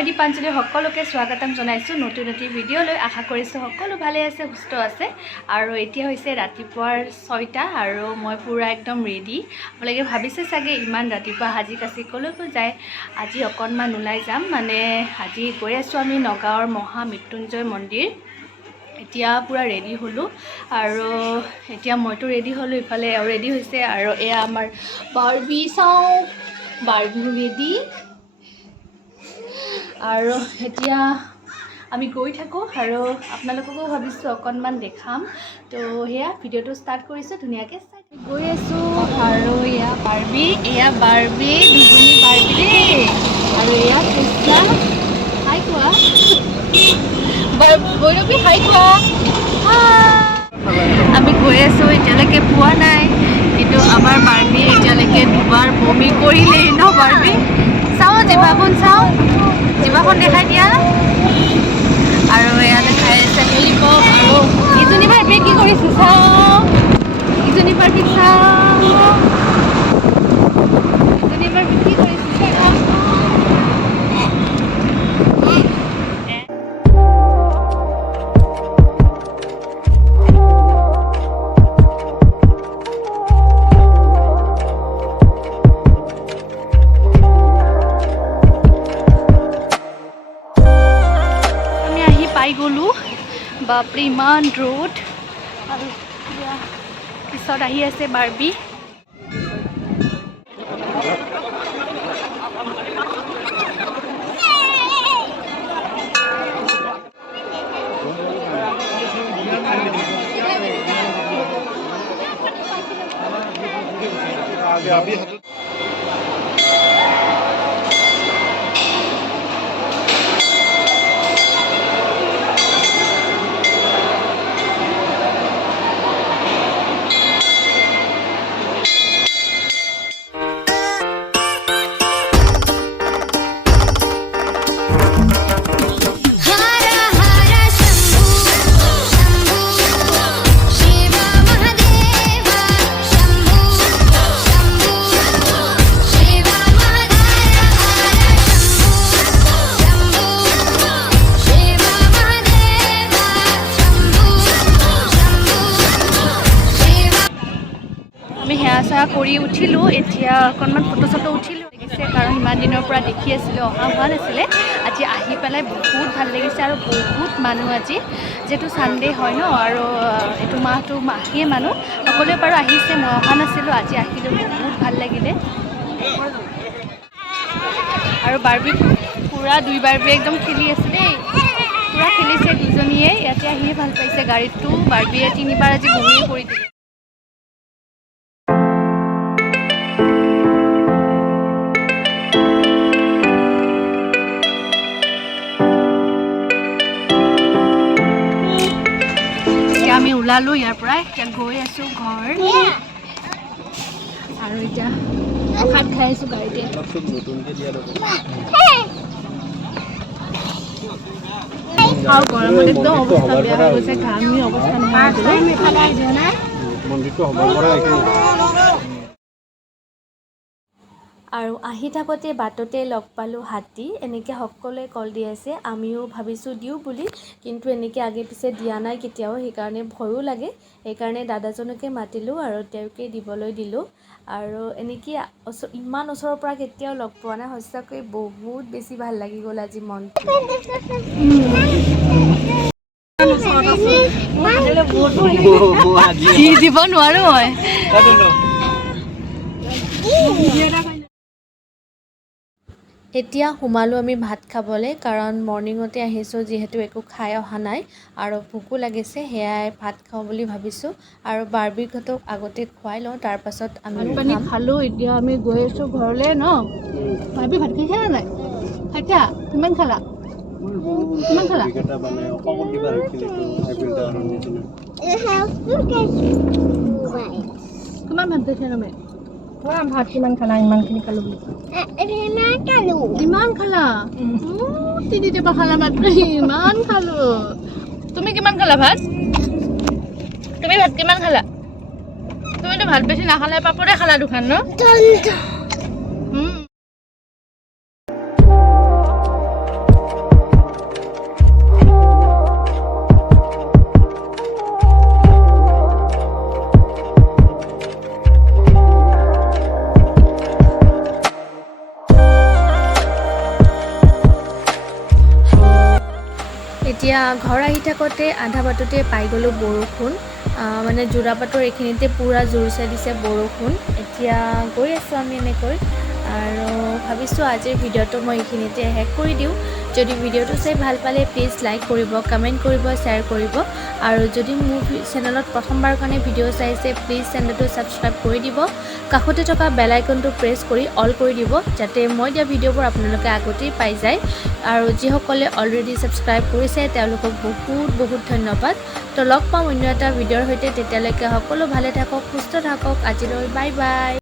মই দীপাঞ্জলি সকলোকে স্বাগতম জনাইছোঁ নতুন ভিডিঅ'লৈ। আশা কৰিছোঁ সকলো ভালে আছে, সুস্থ আছে। আৰু এতিয়া হৈছে ৰাতিপুৱাৰ 6টা আৰু মই পুৰা একদম ৰেডি। আপোনালোকে ভাবিছে চাগে ইমান ৰাতিপুৱা সাজি কাচি ক'লৈকো যায়। আজি অকণমান ওলাই যাম, মানে আজি গৈ আছোঁ আমি নগাঁৱৰ মহা মৃত্যুঞ্জয় মন্দিৰ। এতিয়া পুৰা ৰেডি হ'লোঁ আৰু এতিয়া মইতো ৰেডি হ'লোঁ, ইফালে ৰেডি হৈছে। আৰু এয়া আমাৰ বাৰ্বি, চাওঁ বাৰ্বিও ৰেডি। আৰু এতিয়া আমি গৈ থাকোঁ আৰু আপোনালোককো ভাবিছোঁ অকণমান দেখাম। তো সেয়া ভিডিঅ'টো ষ্টাৰ্ট কৰিছোঁ, ধুনীয়াকৈ চাই গৈ আছোঁ। আৰু এয়া বাৰ্বি, দুজনী বাৰ্বি দেই। আৰু এয়া কৃষ্ণা, হাই কোৱা ভৈৰৱী, হাই কোৱা। আমি গৈ আছোঁ, এতিয়ালৈকে পোৱা নাই, কিন্তু আমাৰ বাৰ্বি এতিয়ালৈকে দুবাৰ বমি কৰিলেই ন। বাৰ্বি চাওঁ, জিভাখন চাওঁ, জিভাখন দেখাই দিয়া। আৰু এয়া দেখাই আছে ললিপপ। আৰু ইজনী বাৰ্বি কি কৰিছে চাওঁ, ইজনী বাৰ্বি চাওঁ, ইজনী বাৰ্বি কি কৰিছে চাওঁ। পাই গ'লোঁ, বাপৰে ইমান ৰ'দ। আৰু পিছত আহি আছে বাৰ্বি। আমি সেৱা চেৱা কৰি উঠিলোঁ, এতিয়া অকণমান ফটো চটো উঠিলোঁ লাগিছে, কাৰণ ইমান দিনৰ পৰা দেখি আছিলোঁ, অহা হোৱা নাছিলে। আজি আহি পেলাই বহুত ভাল লাগিছে আৰু বহুত মানুহ আজি, যিহেতু ছানডে হয় ন, আৰু এইটো মাহটো মাহেই মানুহ, সকলোৱে বাৰু আহিছে, মই অহা নাছিলোঁ, আজি আহিলোঁ, বহুত ভাল লাগিলে। আৰু বাৰ্বি পুৰা দুই বাৰ্বি একদম খেলি আছে দেই, পুৰা খেলিছে দুজনীয়ে। ইয়াতে আহিয়ে ভাল পাইছে। গাড়ীতো বাৰ্বিয়ে 3বাৰ আজি বমিয়ে কৰি দিলে। আমি ওলালোঁ ইয়াৰ পৰা, এতিয়া গৈ আছোঁ ঘৰ। আৰু এতিয়া ভাত খাই আছোঁ গাড়ীতে। আৰু গৰমত একদম অৱস্থা বেয়া হৈ গৈছে, ঘামি অৱস্থা নোহোৱা আৰু আহি থাকোঁতে বাটতে লগ পালোঁ হাতী। এনেকৈ সকলোৱে কল দি আছে, আমিও ভাবিছোঁ দিওঁ বুলি, কিন্তু এনেকৈ আগে পিছে দিয়া নাই কেতিয়াও, সেইকাৰণে ভয়ো লাগে। সেইকাৰণে দাদাজনকে মাতিলোঁ আৰু তেওঁকে দিবলৈ দিলোঁ। আৰু এনেকৈ ইমান ওচৰৰ পৰা কেতিয়াও লগ পোৱা নাই, সঁচাকৈ বহুত বেছি ভাল লাগি গ'ল আজি মনটো। দিব নোৱাৰোঁ মই। এতিয়া সোমালোঁ আমি ভাত খাবলৈ, কাৰণ মৰ্ণিঙতে আহিছোঁ, যিহেতু একো খাই অহা নাই আৰু ভোকো লাগিছে, সেয়াই ভাত খাওঁ বুলি ভাবিছোঁ। আৰু বাৰ্বিকহঁতক আগতে খুৱাই লওঁ, তাৰপাছত আমি পানী খালোঁ। এতিয়া আমি গৈ আছোঁ ঘৰলৈ ন। বাৰ্বি ভাত খাইছা নে নাই? খাইছা? কিমান খালা? কিমান খালা? কিমান ভাত খাইছা তুমি? ভাত কিমান খালা? ইমানখিনি খালোঁ বুলি ইমান খালা? তিনিটা খালা মাত্ৰ, ইমান খালোঁ। তুমি কিমান খালা ভাত? তুমি ভাত কিমান খালা? তুমিতো ভাত বেছি নাখালে, পাপৰে খালা দুখান ন? ঘৰ আহি থাকোঁতে আধা বাটতে পাই গ'লোঁ বৰষুণ মানে যোৰাপাটৰ এইখিনিতে পূৰা জোৰছে দিছে বৰষুণ এতিয়া গৈ আছোঁ আমি এনেকৈ আৰু ভাবিছোঁ আজিৰ ভিডিঅ'টো মই এইখিনিতে শেষ কৰি দিওঁ যদি ভিডিঅ'টো চাই ভাল পালে প্লিজ লাইক কৰিব কমেণ্ট কৰিব শ্বেয়াৰ কৰিব আৰু যদি মোৰ চেনেলত প্ৰথমবাৰ কাৰণে ভিডিঅ' চাইছে প্লিজ চেনেলটো ছাবস্ক্ৰাইব কৰি দিব কাষতে থকা বেল আইকনটো প্ৰেছ কৰি অল কৰি দিব যাতে মই দিয়া ভিডিঅ'বোৰ আপোনালোকে আগতেই পাই যায় আৰু যিসকলে অলৰেডি ছাবস্ক্ৰাইব কৰিছে তেওঁলোকক বহুত বহুত ধন্যবাদ তো লগ পাম অন্য এটা ভিডিঅ'ৰ সৈতে তেতিয়ালৈকে সকলো ভালে থাকক সুস্থ থাকক আজিলৈ বাই বাই